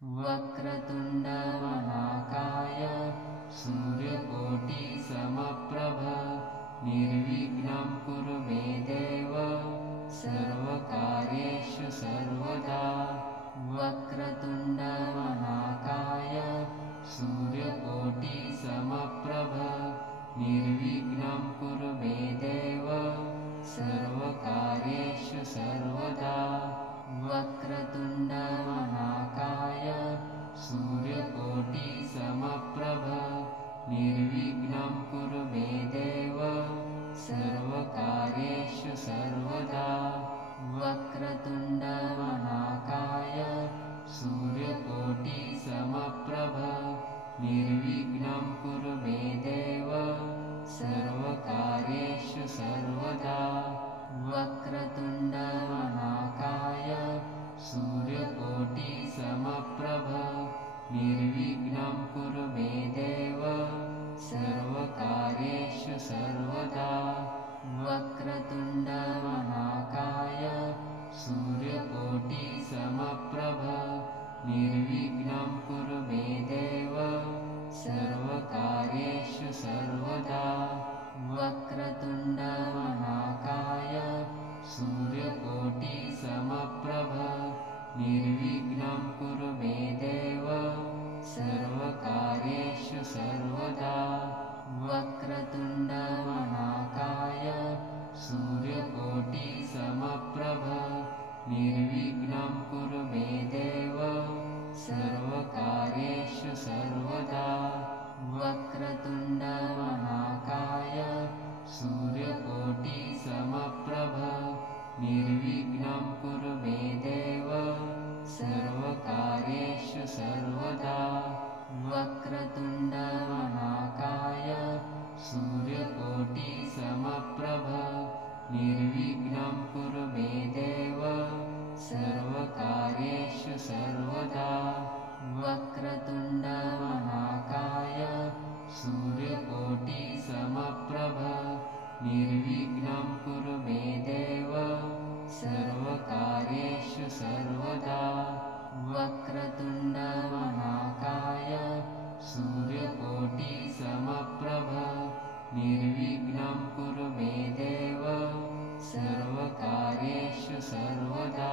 वक्रतुण्ड महाकाय सूर्यकोटि समप्रभ निर्विघ्नं कुरु मे देव सर्वकार्येषु सर्वदा। वक्रतुण्ड महाकाय सूर्यकोटि समप्रभ निर्विघ्नं कुरु मे देव सर्वकार्येषु सर्वदा। वक्रतुण्ड महाकाय सूर्यकोटि समप्रभ निर्विघ्नं कुरु मे देव सर्वकार्येषु सर्वदा। वक्रतुण्ड महाकाय सूर्यकोटि समप्रभ निर्विघ्नं कुरु मे देव सर्वकार्येषु सर्वदा। वक्रतुण्ड महाकाय सूर्यकोटि समप्रभ निर्विघ्नं कुरु मे देव सर्वकार्येषु सर्वदा। वक्रतुण्ड महाकाय सूर्यकोटि समप्रभ निर्विघ्नं कुरु मे देव सर्वकार्येषु सर्वदा। वक्रतुण्ड महाकाय सूर्यकोटि समप्रभ निर्विघ्नं कुरु मे देव सर्वकार्येषु सर्वदा। वक्रतुण्ड महाकाय सूर्यकोटि समप्रभ निर्विघ्नं कुरु मे देव सर्वकार्येषु सर्वदा। वक्रतुण्ड महाकाय सूर्यकोटि समप्रभ निर्विघ्नं कुरु मे देव सर्वकार्येषु सर्वदा। वक्रतुण्ड महाकाय सूर्यकोटि समप्रभ निर्विघ्नं कुरु मे देव सर्वकार्येषु सर्वदा। वक्रतुण्ड महाकाय सूर्यकोटि समप्रभ निर्विघ्नं कुरु मे देव सर्वकार्येषु सर्वदा। वक्रतुण्ड महाकाय सूर्यकोटि समप्रभ निर्विघ्नं कुरु मे देव सर्वकार्येषु सर्वदा।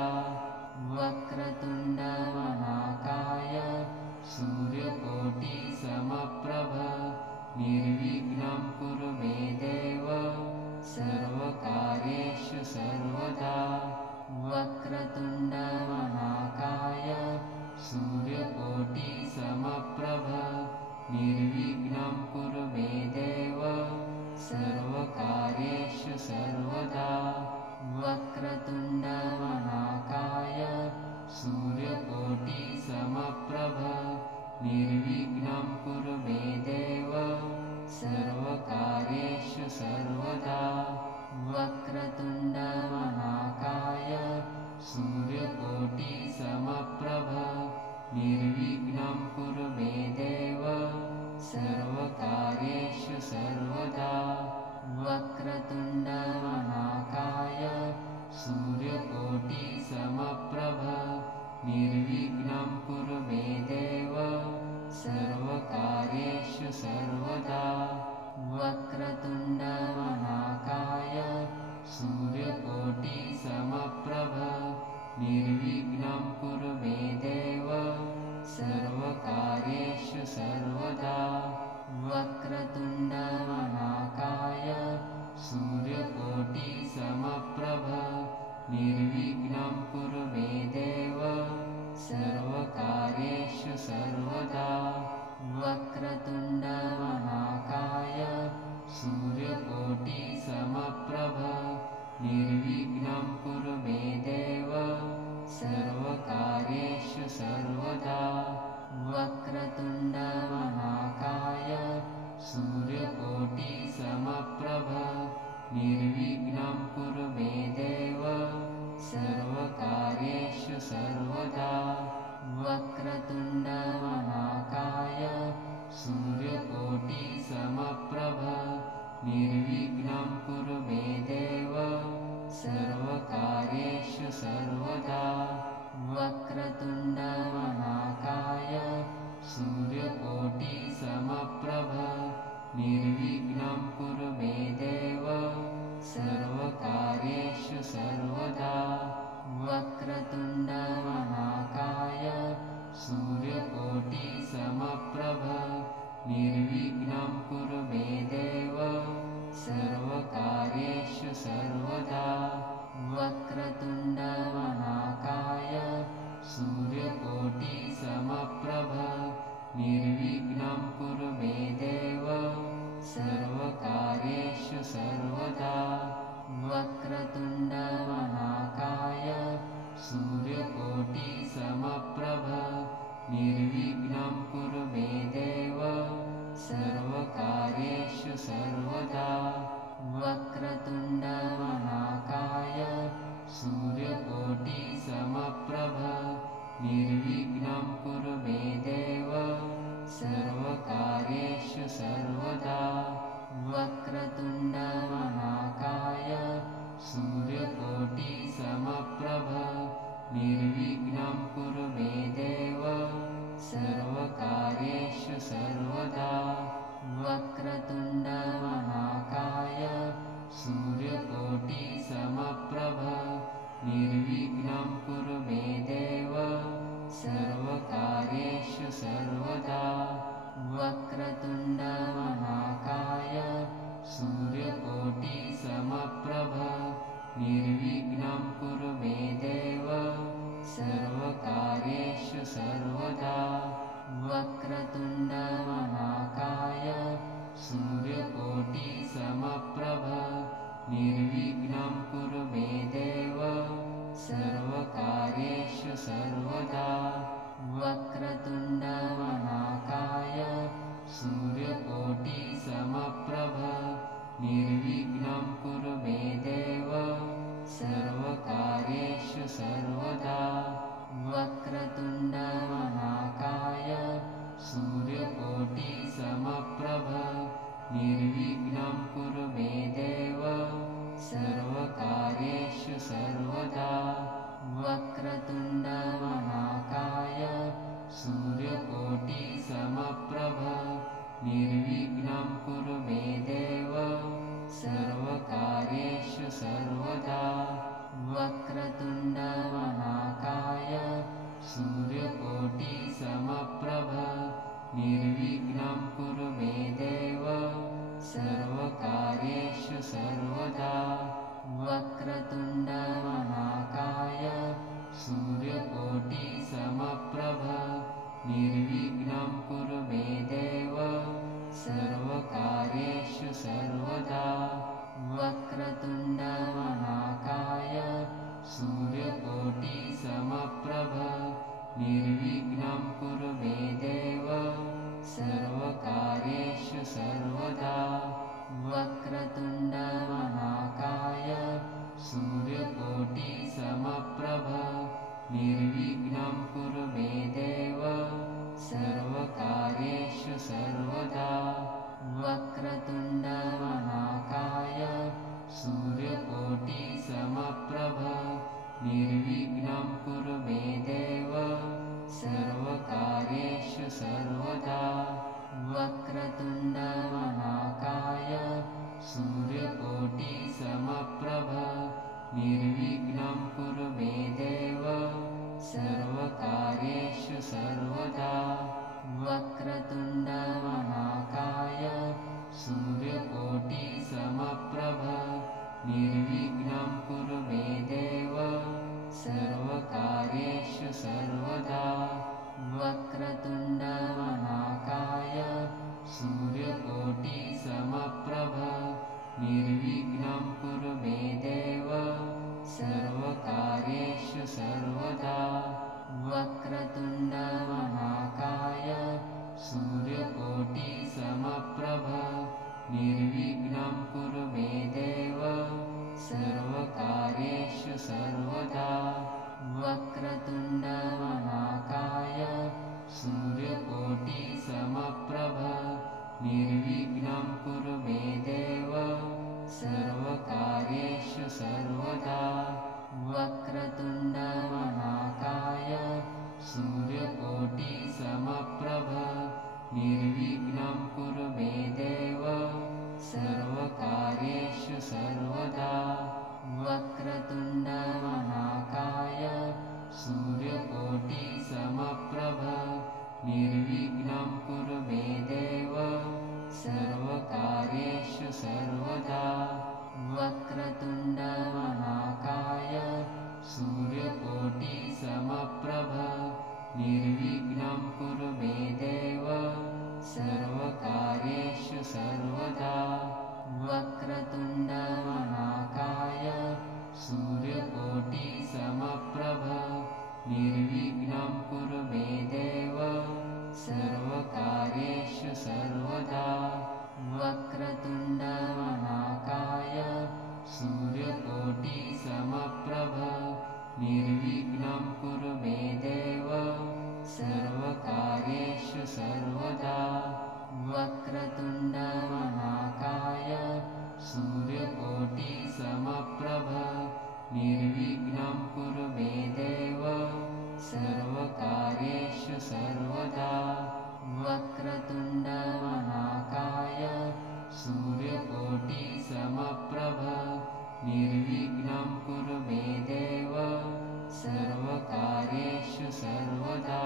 वक्रतुण्ड महाकाय सूर्यकोटि समप्रभ निर्विघ्नं कुरु मे देव सर्वकार्येषु सर्वदा। वक्रतुण्ड महाकाय सूर्यकोटि समप्रभ निर्विघ्नं कुरु मे देव सर्वकार्येषु सर्वदा। वक्रतुण्ड महाकाय सूर्यकोटि समप्रभ निर्विघ्नं कुरु मे देव सर्वकार्येषु सर्वदा। वक्रतुण्ड महाकाय सूर्यकोटि समप्रभ निर्विघ्नं कुरु मे देव सर्वकार्येषु सर्वदा। वक्रतुण्ड महाकाय सूर्यकोटि समप्रभ निर्विघ्नं कुरु मे देव सर्वकार्येषु सर्वदा। वक्रतुण्ड महाकाय सूर्यकोटि समप्रभ निर्विघ्नं कुरु मे देव सर्वकार्येषु सर्वदा। वक्रतुण्ड महाकाय सूर्यकोटि समप्रभ निर्विघ्नं कुरु मे देव सर्वकार्येषु सर्वदा। वक्रतुण्ड महाकाय सूर्यकोटि समप्रभ निर्विघ्नं कुरु मे देव सर्वकार्येषु सर्वदा। वक्रतुण्ड महाकाय सूर्यकोटि समप्रभ निर्विघ्नं कुरु मे देव सर्वकार्येषु सर्वदा। वक्रतुण्ड महाकाय सूर्यकोटि समप्रभ निर्विघ्नं कुरु मे देव सर्वकार्येषु सर्वदा। वक्रतुण्ड महाकाय निर्विघ्नं कुरु मे देव सर्वकार्येषु सर्वदा। वक्रतुण्ड महाकाय सूर्यकोटिसमप्रभ निर्विघ्नं कुरु मे देव सर्वकार्येषु सर्वदा। वक्रतुण्ड महाकाय सूर्यकोटिसमप्रभ निर्विघ्नं कुरु मे देव सर्वकार्येषु सर्वदा। वक्रतुण्ड महाकाय सूर्यकोटिसमप्रभ निर्विघ्नं कुरु मे देव सर्वकार्येषु सर्वदा। वक्रतुण्ड महाकाय सूर्यकोटिसमप्रभ निर्विघ्नं कुरु मे देव सर्वकार्येषु सर्वदा। वक्रतुण्ड महाकाय सूर्यकोटिसमप्रभ निर्विघ्नं कुरु मे देव सर्वकार्येषु सर्वदा। वक्रतुण्ड महाकाय सूर्यकोटिसमप्रभ निर्विघ्नं कुरु मे देव सर्वकार्येषु सर्वदा। वक्रतुण्ड महाकाय सूर्यकोटिसमप्रभ निर्विघ्नं कुरु मे देव सर्वकार्येषु सर्वदा। वक्रतुण्ड महाकाय सूर्यकोटिसमप्रभ निर्विघ्नं कुरु मे देव सर्वकार्येषु सर्वदा। वक्रतुण्ड महाकाय सूर्यकोटिसमप्रभ निर्विघ्नं कुरु मे देव सर्वकार्येषु सर्वदा। वक्रतुण्ड महाकाय सूर्यकोटिसमप्रभ निर्विघ्नं कुरु मे देव सर्वकार्येषु सर्वदा। वक्रतुण्ड महाकाय सूर्यकोटिसमप्रभ निर्विघ्नं कुरु मे देव सर्वकार्येषु सर्वदा। वक्रतुण्ड महाकाय सूर्यकोटिसमप्रभ निर्विघ्नं कुरु मे देव सर्वकार्येषु सर्वदा। वक्रतुण्ड महाकाय सूर्यकोटिसमप्रभ निर्विघ्नं कुरु मे देव सर्वकार्येषु सर्वदा। वक्रतुण्ड महाकाय सूर्यकोटिसमप्रभ निर्विघ्नं कुरु मे देव सर्वकार्येषु सर्वदा। वक्रतुण्ड महाकाय सूर्यकोटिसमप्रभ निर्विघ्नं कुरु मे देव सर्वकार्येषु सर्वदा। वक्रतुण्ड महाकाय सूर्यकोटिसमप्रभ निर्विघ्नं कुरु मे देव सर्वकार्येषु सर्वदा। वक्रतुण्ड महाकाय सूर्यकोटिसमप्रभ निर्विघ्नं कुरु मे देव सर्वकार्येषु सर्वदा। वक्रतुण्ड महाकाय सूर्यकोटिसमप्रभ निर्विघ्नं कुरु मे देव सर्वकार्येषु सर्वदा। वक्रतुण्ड महाकाय सूर्यकोटिसमप्रभ निर्विघ्नं कुरु मे देव सर्वकार्येषु सर्वदा। वक्रतुण्ड महाकाय सूर्यकोटिसमप्रभ निर्विघ्नं कुरु मे देव सर्वकार्येषु सर्वदा। वक्रतुण्ड महाकाय सूर्यकोटिसमप्रभ निर्विघ्नं कुरु मे देव सर्वकार्येषु सर्वदा। वक्रतुण्ड महाकाय सूर्यकोटिसमप्रभ निर्विघ्नं कुरु मे देव सर्वकार्येषु सर्वदा वक्रतुण्डमहाकाय सूर्यकोटिसमप्रभ निर्विघ्नं कुरु मे देव सर्वकार्येषु सर्वदा वक्रतुण्डमहाकाय सूर्यकोटिसमप्रभ निर्विघ्नं कुरु मे देव सर्वकार्येषु सर्वदा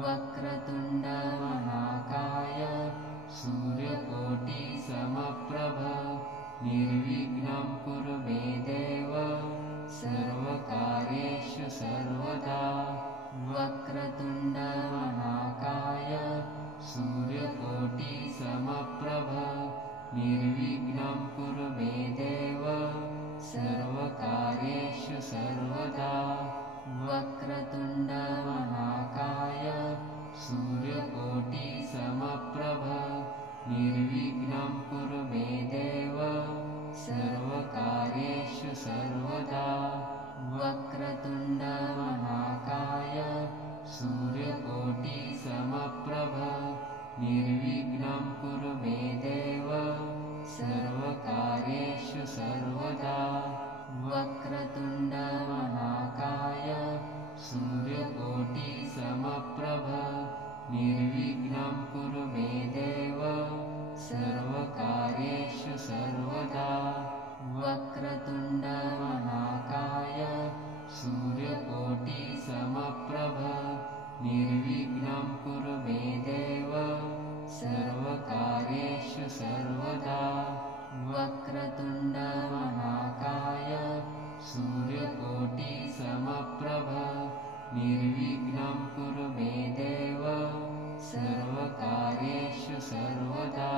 वक्रतुण्डमहाकाय सूर्यकोटिसमप्रभ निर्विघ्नं कुरु मे देव सर्वकार्येषु सर्वदा वक्रतुण्डमहाकाय सूर्यकोटिसमप्रभ निर्विघ्नं कुरु मे देव सर्वकार्येषु सर्वदा वक्रतुण्डमहाकाय सूर्यकोटिसमप्रभ निर्विघ्नं कुरु मे देव सर्वकार्येषु सर्वदा वक्रतुण्डमहाकाय सूर्यकोटिसमप्रभ निर्विघ्नं कुरु मे देव सर्वकार्येषु सर्वदा वक्रतुण्डमहाकाय सूर्यकोटिसमप्रभ निर्विघ्नं कुरु मे देव सर्वकार्येषु सर्वदा वक्रतुण्डमहाकाय सूर्यकोटिसमप्रभ निर्विघ्नं कुरु मे देव सर्वकार्येषु सर्वदा वक्रतुण्डमहाकाय सूर्यकोटिसमप्रभ निर्विघ्नं कुरु मे देव सर्वकार्येषु सर्वदा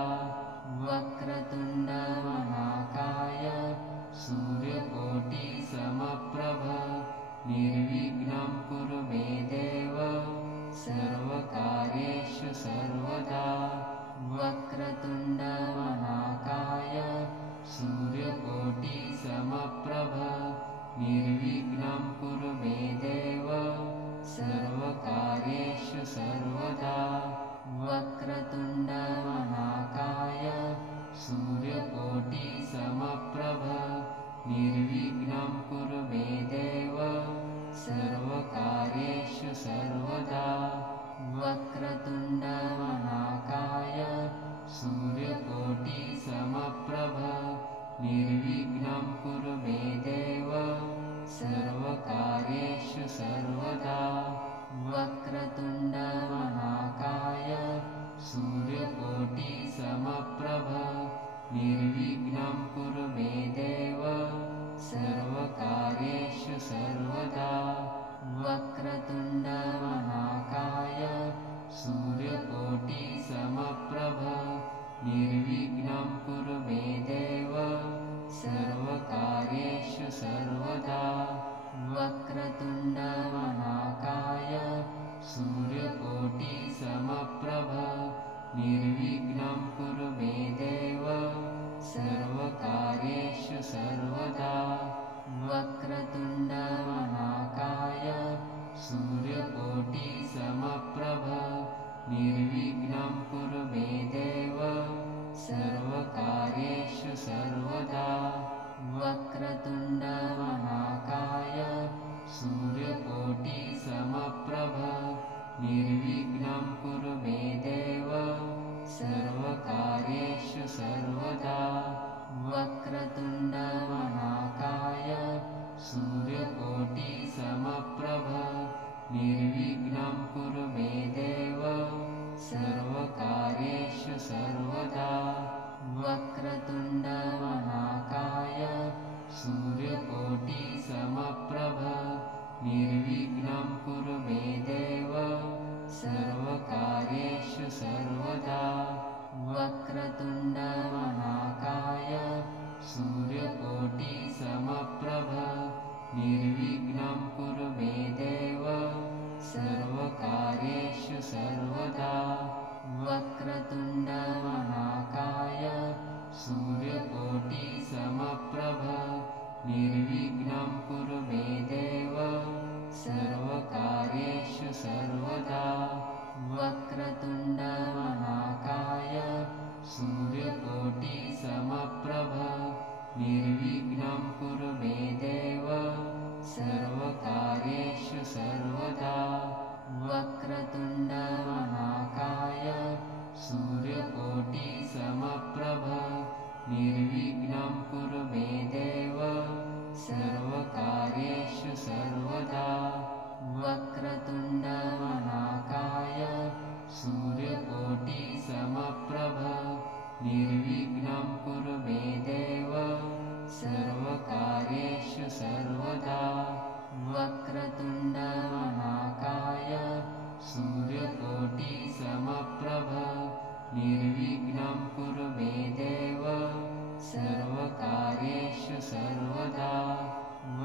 वक्रतुण्डमहाकाय सूर्यकोटिसमप्रभ निर्विघ्नं कुरु मे देव सर्वकार्येषु सर्वदा वक्रतुण्डमहाकाय सूर्यकोटिसमप्रभ निर्विघ्नं कुरु मे देव सर्वकार्येषु सर्वदा वक्रतुण्डमहाकाय सूर्यकोटिसमप्रभ निर्विघ्नं कुरु मे देव सर्वकार्येषु सर्वदा वक्रतुण्डमहाकाय सूर्यकोटिसमप्रभ निर्विघ्नं कुरु मे देव सर्वकार्येषु सर्वदा वक्रतुण्डमहाकाय सूर्यकोटिसमप्रभ निर्विघ्नं कुरु मे देव सर्वकार्येषु सर्वदा वक्रतुण्डमहाकाय सूर्यकोटिसमप्रभ निर्विघ्नं कुरु मे देव सर्वकार्येषु सर्वदा वक्रतुण्डमहाकाय सूर्यकोटिसमप्रभ निर्विघ्नं कुरु मे देव सर्वकार्येषु सर्वदा वक्रतुण्डमहाकाय सूर्यकोटिसमप्रभ निर्विघ्नं कुरु मे देव सर्वकार्येषु सर्वदा वक्रतुण्डमहाकाय सूर्यकोटिसमप्रभ निर्विघ्नं कुरु मे देव सर्वकार्येषु सर्वदा वक्रतुण्डमहाकाय सूर्यकोटिसमप्रभ निर्विघ्नं कुरु मे देव सर्वकार्येषु सर्वदा वक्रतुण्डमहाकाय सूर्यकोटिसमप्रभ निर्विघ्नं कुरु मे देव सर्वकार्येषु सर्वदा वक्रतुण्डमहाकाय सूर्यकोटिसमप्रभ निर्विघ्नं कुरु मे देव सर्वकार्येषु सर्वदा वक्रतुण्डमहाकाय सूर्यकोटिसमप्रभ निर्विघ्नं कुरु मे देव सर्वकार्येषु सर्वदा वक्रतुण्ड महाकाय सूर्यकोटिसमप्रभ निर्विघ्नं कुरु मे देव सर्वकार्येषु सर्वदा। वक्रतुण्ड महाकाय सूर्यकोटिसमप्रभ निर्विघ्नं कुरु मे देव सर्वकार्येषु सर्वदा। वक्रतुण्ड महाकाय सूर्यकोटिसमप्रभ निर्विघ्नं कुरु मे देव सर्वकार्येषु सर्वदा।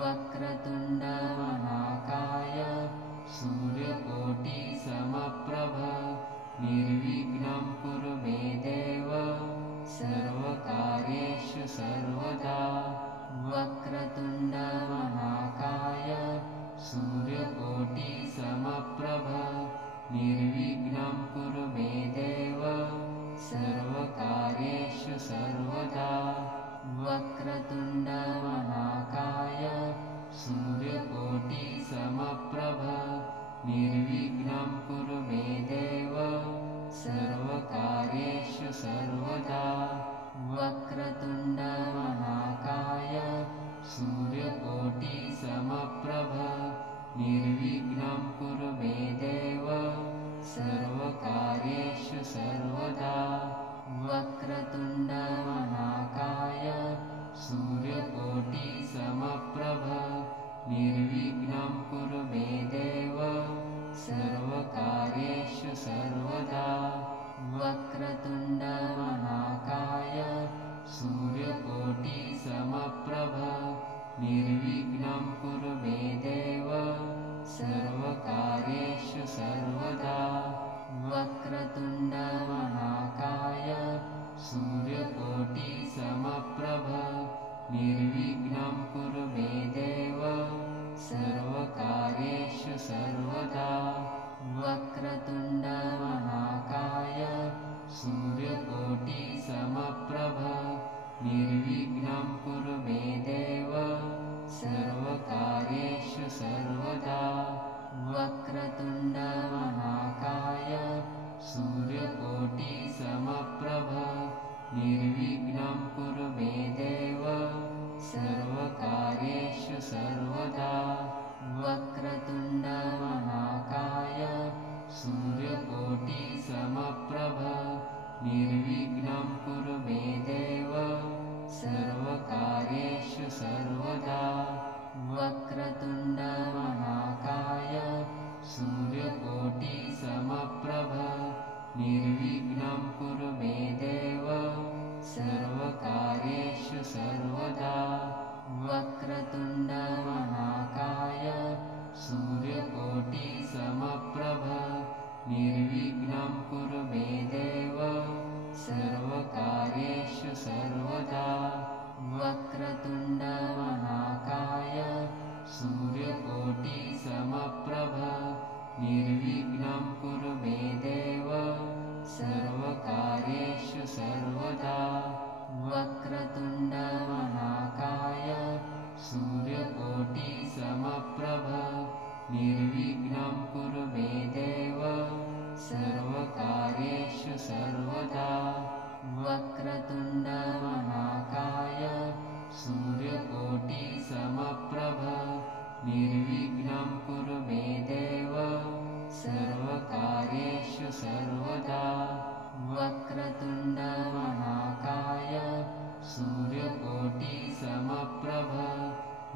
वक्रतुण्ड महाकाय सूर्यकोटिसमप्रभ निर्विघ्नं कुरु मे देव सर्वकार्येषु सर्वदा। वक्रतुण्ड महाकाय सूर्यकोटिसमप्रभ निर्विघ्नं कुरु मे देव सर्वकार्येषु सर्वदा। वक्रतुण्ड महाकाय सूर्यकोटिसमप्रभ निर्विघ्नं कुरु मे देव सर्वकार्येषु सर्वदा। वक्रतुण्ड महाकाय सूर्यकोटिसमप्रभ निर्विघ्नं कुरु मे देव सर्वकार्येषु सर्वदा। वक्रतुण्ड महाकाय सूर्यकोटिसमप्रभ निर्विघ्नं कुरु मे देव सर्वकार्येषु सर्वदा। वक्रतुण्ड महाकाय सूर्यकोटिसमप्रभ निर्विघ्नं कुरु मे देव सर्वकार्येषु सर्वदा। वक्रतुण्ड महाकाय सूर्यकोटिसमप्रभ निर्विघ्नं कुरु मे देव सर्वकार्येषु सर्वदा। वक्रतुण्ड महाकाय सूर्यकोटिसमप्रभ निर्विघ्नं कुरु मे देव सर्वकार्येषु सर्वदा। वक्रतुण्ड महाकाय सूर्यकोटिसमप्रभ निर्विघ्नं कुरु मे देव सर्वकार्येषु सर्वदा। वक्रतुण्ड महाकाय सूर्यकोटिसमप्रभ निर्विघ्नं कुरु मे देव सर्वकार्येषु सर्वदा। वक्रतुण्ड महाकाय सूर्यकोटिसमप्रभ निर्विघ्नं कुरु मे देव सर्वकार्येषु सर्वदा। वक्रतुण्ड महाकाय सूर्यकोटिसमप्रभ निर्विघ्नं कुरु मे देव सर्वकार्येषु सर्वदा। वक्रतुण्ड महाकाय सूर्यकोटिसमप्रभ निर्विघ्नं कुरु मे देव सर्वकार्येषु सर्वदा। वक्रतुण्ड महाकाय सूर्यकोटिसमप्रभ निर्विघ्नं कुरु मे देव सर्वकार्येषु सर्वदा। वक्रतुण्ड महाकाय सूर्यकोटिसमप्रभ निर्विघ्नं कुरु मे देव सर्वकार्येषु सर्वदा। वक्रतुण्ड महाकाय सूर्यकोटिसमप्रभ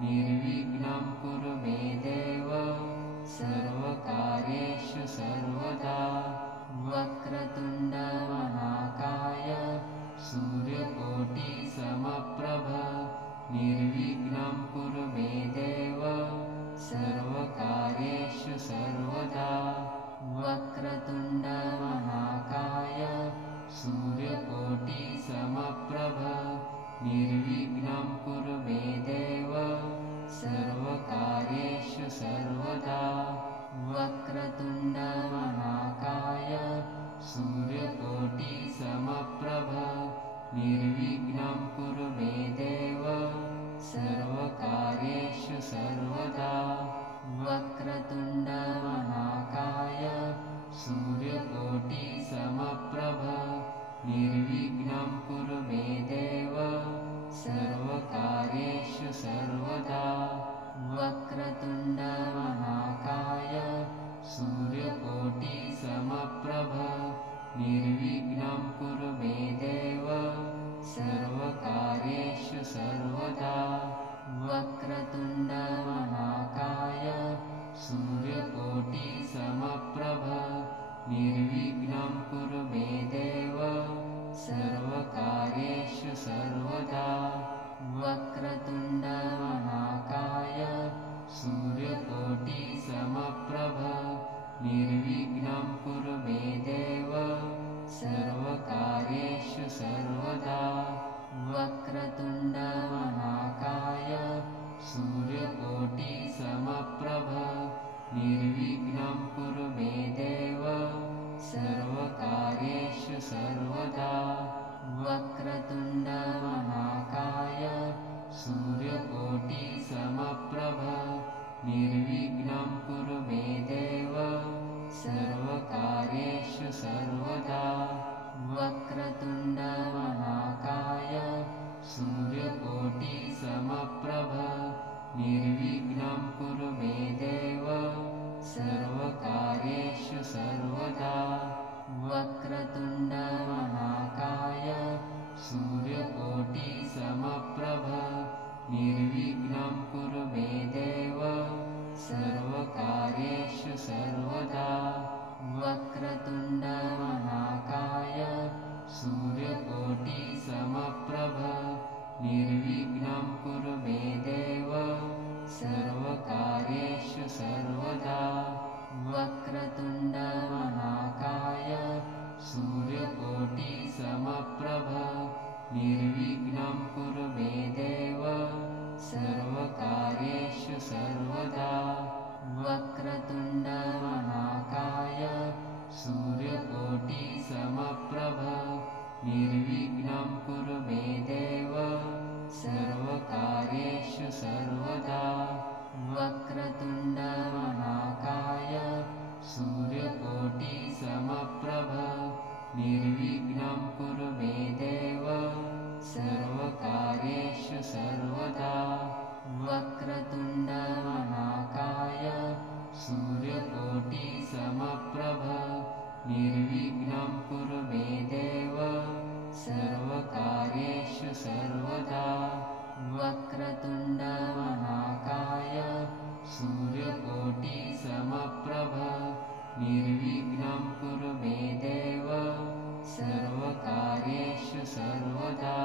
निर्विघ्नं कुरु मे देव सर्वकार्येषु सर्वदा। वक्रतुण्ड महाकाय सूर्यकोटिसमप्रभ निर्विघ्नं कुरु मे देव सर्वकार्येषु सर्वदा। वक्रतुण्ड महाकाय सूर्यकोटिसमप्रभ निर्विघ्नं कुरु मे देव सर्वकार्येषु सर्वदा। वक्रतुण्ड महाकाय सूर्यकोटिसमप्रभ निर्विघ्नं कुरु मे देव सर्वकार्येषु सर्वदा। वक्रतुण्ड महाकाय देव सर्वकार्येषु सर्वदा वक्रतुण्ड महाकाय सूर्यकोटिसमप्रभ निर्विघ्नं कुरु मे देव सर्वकार्येषु सर्वदा वक्रतुण्ड महाकाय सूर्यकोटिसमप्रभ निर्विघ्नं कुरु मे देव सर्वकार्येषु सर्वदा वक्रतुण्ड महाकाय सूर्यकोटिसमप्रभ निर्विघ्नं कुरु मे देव सर्वकार्येषु सर्वदा वक्रतुण्ड महाकाय सूर्यकोटिसमप्रभ निर्विघ्नं कुरु मे देव सर्वकार्येषु सर्वदा वक्रतुण्ड महाकाय सूर्यकोटिसमप्रभ निर्विघ्नं कुरु मे देव सर्वकार्येषु सर्वदा वक्रतुण्ड महाकाय सूर्यकोटिसमप्रभ निर्विघ्नं कुरु मे देव सर्वकार्येषु सर्वदा वक्रतुण्ड महाकाय सूर्यकोटिसमप्रभ निर्विघ्नं कुरु मे देव सर्वकार्येषु सर्वदा वक्रतुण्ड महाकाय सूर्यकोटिसमप्रभ निर्विघ्नं कुरु मे देव सर्वकार्येषु सर्वदा वक्रतुण्ड महाकाय सूर्यकोटिसमप्रभ निर्विघ्नं कुरु मे देव सर्वकार्येषु सर्वदा वक्रतुण्ड महाकाय सूर्यकोटिसमप्रभ निर्विघ्नं कुरु मे देव सर्वकार्येषु सर्वदा।